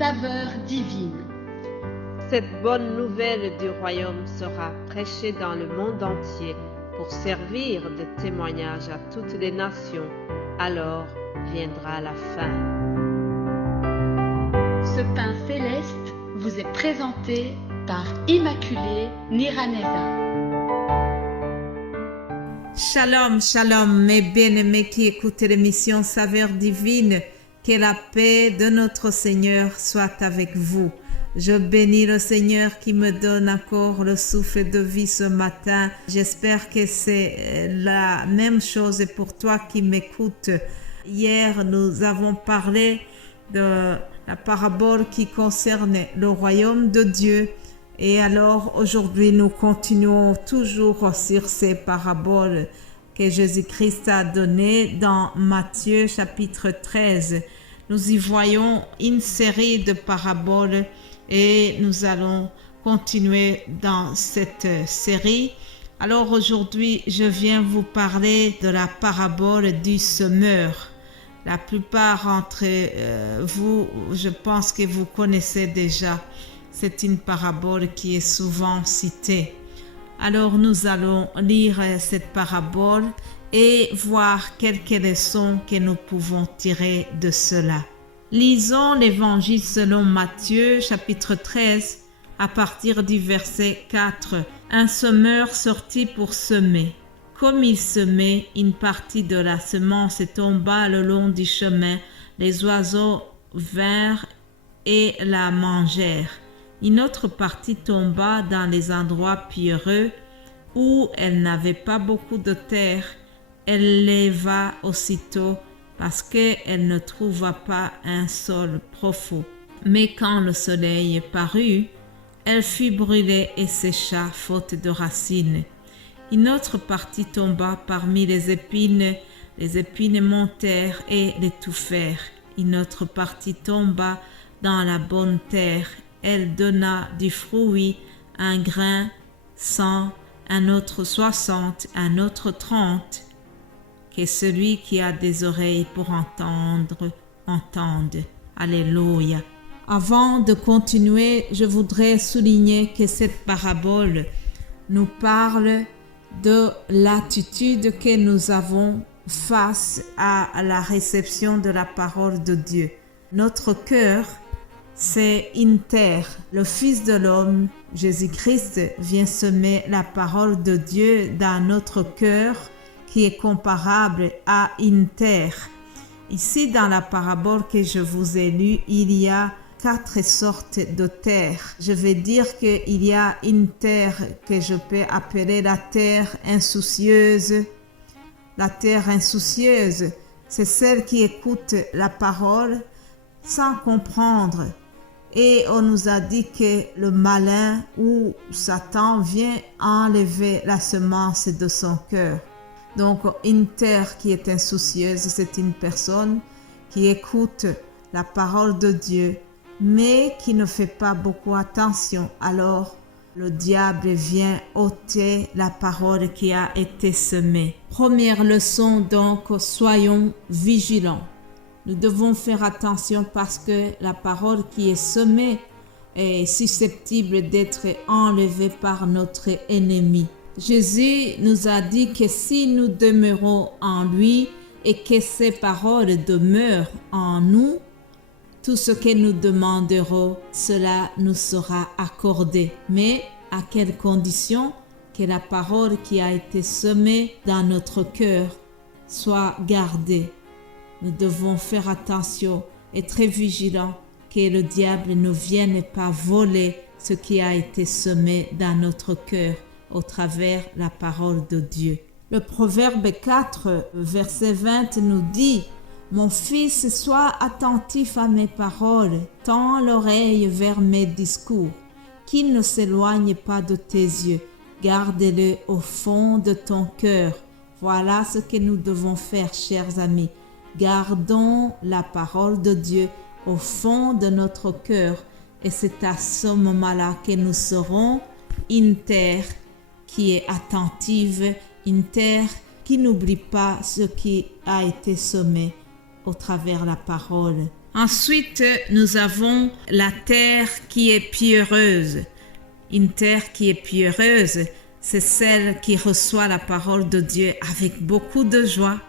saveur divine. Cette bonne nouvelle du royaume sera prêchée dans le monde entier pour servir de témoignage à toutes les nations. Alors viendra la fin. Ce pain céleste vous est présenté par Immaculée Niraneza. Shalom, shalom, mes bien-aimés qui écoutent l'émission Saveur divine, que la paix de notre Seigneur soit avec vous. Je bénis le Seigneur qui me donne encore le souffle de vie ce matin. J'espère que c'est la même chose pour toi qui m'écoutes. Hier, nous avons parlé de la parabole qui concerne le royaume de Dieu. Et alors, aujourd'hui, nous continuons toujours sur ces paraboles que Jésus-Christ a données dans Matthieu chapitre 13. Nous y voyons une série de paraboles et nous allons continuer dans cette série. Alors aujourd'hui, je viens vous parler de la parabole du semeur. La plupart d'entre vous, je pense que vous connaissez déjà. C'est une parabole qui est souvent citée. Alors nous allons lire cette parabole et voir quelques leçons que nous pouvons tirer de cela. Lisons l'évangile selon Matthieu chapitre 13 à partir du verset 4. Un semeur sortit pour semer. Comme il semait, une partie de la semence tomba le long du chemin. Les oiseaux vinrent et la mangèrent. Une autre partie tomba dans les endroits pierreux où elle n'avait pas beaucoup de terre. Elle leva aussitôt parce qu'elle ne trouva pas un sol profond. Mais quand le soleil parut, elle fut brûlée et sécha faute de racines. Une autre partie tomba parmi les épines montèrent et l'étouffèrent. Une autre partie tomba dans la bonne terre. Elle donna du fruit, un grain 100, un autre 60, un autre 30. Que celui qui a des oreilles pour entendre, entende. Alléluia. Avant de continuer, je voudrais souligner que cette parabole nous parle de l'attitude que nous avons face à la réception de la parole de Dieu. Notre cœur, c'est une terre. Le Fils de l'homme, Jésus-Christ, vient semer la parole de Dieu dans notre cœur qui est comparable à une terre. Ici, dans la parabole que je vous ai lue, il y a 4 sortes de terres. Je vais dire qu'il y a une terre que je peux appeler la terre insoucieuse. La terre insoucieuse, c'est celle qui écoute la parole sans comprendre. Et on nous a dit que le malin ou Satan vient enlever la semence de son cœur. Donc, une terre qui est insoucieuse, c'est une personne qui écoute la parole de Dieu, mais qui ne fait pas beaucoup attention. Alors, le diable vient ôter la parole qui a été semée. Première leçon, donc, soyons vigilants. Nous devons faire attention parce que la parole qui est semée est susceptible d'être enlevée par notre ennemi. Jésus nous a dit que si nous demeurons en lui et que ses paroles demeurent en nous, tout ce que nous demanderons, cela nous sera accordé. Mais à quelles conditions? Que la parole qui a été semée dans notre cœur soit gardée. Nous devons faire attention et très vigilants que le diable ne vienne pas voler ce qui a été semé dans notre cœur au travers la parole de Dieu. Le Proverbe 4, verset 20 nous dit « Mon fils, sois attentif à mes paroles, tends l'oreille vers mes discours, qu'il ne s'éloigne pas de tes yeux, garde-le au fond de ton cœur. » Voilà ce que nous devons faire, chers amis. Gardons la parole de Dieu au fond de notre cœur et c'est à ce moment-là que nous serons une terre qui est attentive, une terre qui n'oublie pas ce qui a été semé au travers la parole Ensuite, nous avons la terre qui est pierreuse. Une terre qui est pierreuse, c'est celle qui reçoit la parole de Dieu avec beaucoup de joie.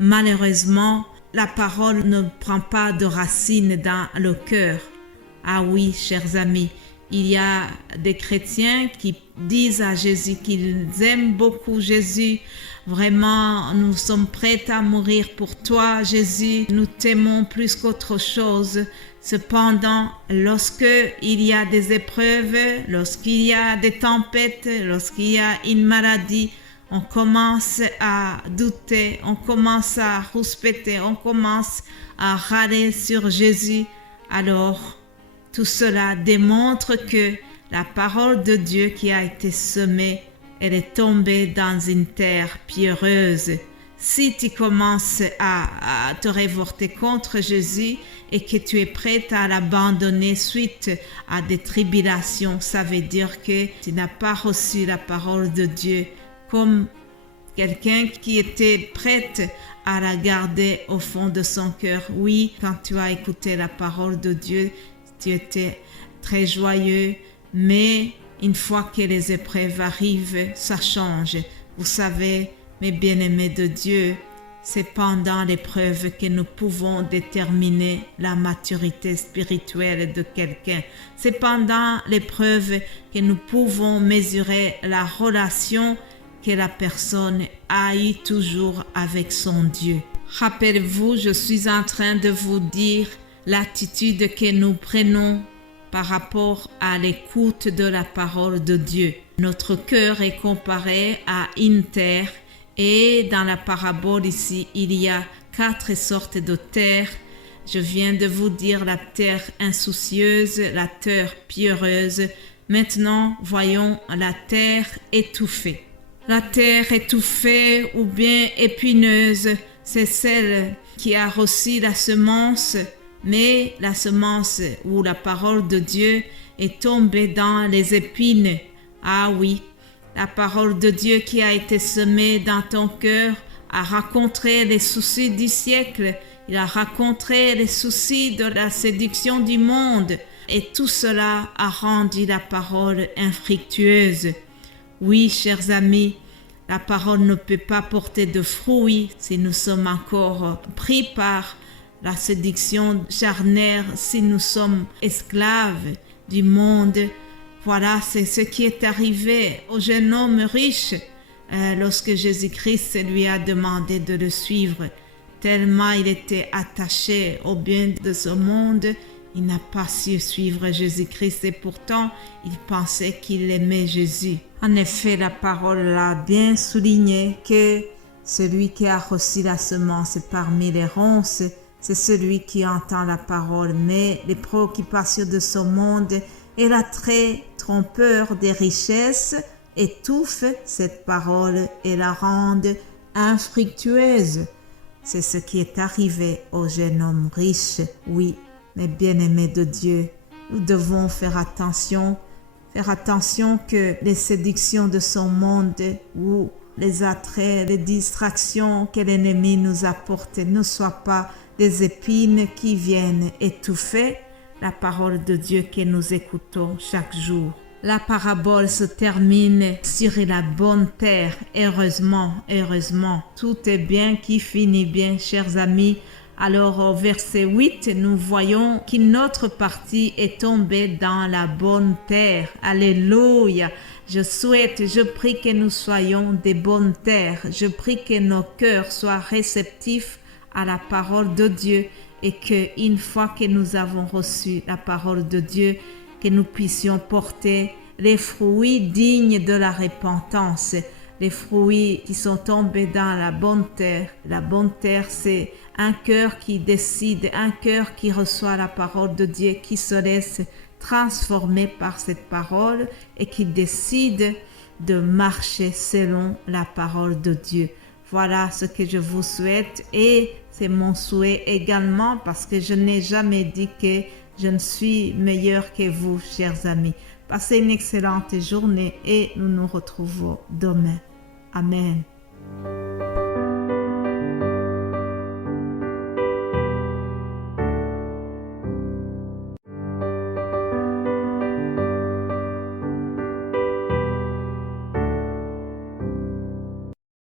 Malheureusement, la parole ne prend pas de racines dans le cœur. Ah oui, chers amis, il y a des chrétiens qui disent à Jésus qu'ils aiment beaucoup Jésus. Vraiment, nous sommes prêts à mourir pour toi, Jésus. Nous t'aimons plus qu'autre chose. Cependant, lorsque il y a des épreuves, lorsqu'il y a des tempêtes, lorsqu'il y a une maladie, on commence à douter, on commence à rouspéter, on commence à râler sur Jésus. Alors, tout cela démontre que la parole de Dieu qui a été semée, elle est tombée dans une terre pierreuse. Si tu commences à te révolter contre Jésus et que tu es prête à l'abandonner suite à des tribulations, ça veut dire que tu n'as pas reçu la parole de Dieu comme quelqu'un qui était prête à la garder au fond de son cœur. Oui, quand tu as écouté la parole de Dieu, tu étais très joyeux, mais une fois que les épreuves arrivent, ça change. Vous savez, mes bien-aimés de Dieu, c'est pendant l'épreuve que nous pouvons déterminer la maturité spirituelle de quelqu'un. C'est pendant l'épreuve que nous pouvons mesurer la relation que la personne a eu toujours avec son Dieu. Rappelez-vous, je suis en train de vous dire l'attitude que nous prenons par rapport à l'écoute de la parole de Dieu. Notre cœur est comparé à une terre et dans la parabole ici, il y a 4 sortes de terres. Je viens de vous dire la terre insoucieuse, la terre pierreuse. Maintenant, voyons la terre étouffée. La terre étouffée ou bien épineuse, c'est celle qui a reçu la semence, mais la semence ou la parole de Dieu est tombée dans les épines. Ah oui, la parole de Dieu qui a été semée dans ton cœur a rencontré les soucis du siècle, il a rencontré les soucis de la séduction du monde et tout cela a rendu la parole infructueuse. Oui, chers amis, la parole ne peut pas porter de fruits si nous sommes encore pris par la séduction charnelle, si nous sommes esclaves du monde. Voilà, c'est ce qui est arrivé au jeune homme riche lorsque Jésus-Christ lui a demandé de le suivre. Tellement il était attaché au bien de ce monde, il n'a pas su suivre Jésus-Christ et pourtant il pensait qu'il aimait Jésus. En effet, la parole a bien souligné que celui qui a reçu la semence parmi les ronces, c'est celui qui entend la parole, mais les préoccupations de ce monde et l'attrait trompeur des richesses étouffent cette parole et la rendent infructueuse. C'est ce qui est arrivé au jeune homme riche. Oui, mes bien-aimés de Dieu, nous devons faire attention que les séductions de son monde ou les attraits, les distractions que l'ennemi nous apporte ne soient pas des épines qui viennent étouffer la parole de Dieu que nous écoutons chaque jour. La parabole se termine sur la bonne terre. Heureusement, tout est bien qui finit bien, chers amis. Alors au verset 8, nous voyons qu'une autre partie est tombée dans la bonne terre. Alléluia! Je prie que nous soyons des bonnes terres. Je prie que nos cœurs soient réceptifs à la parole de Dieu et qu'une fois que nous avons reçu la parole de Dieu, que nous puissions porter les fruits dignes de la repentance, les fruits qui sont tombés dans la bonne terre. La bonne terre, c'est un cœur qui décide, un cœur qui reçoit la parole de Dieu, qui se laisse transformer par cette parole et qui décide de marcher selon la parole de Dieu. Voilà ce que je vous souhaite et c'est mon souhait également parce que je n'ai jamais dit que je ne suis meilleur que vous, chers amis. Passez une excellente journée et nous nous retrouvons demain. Amen.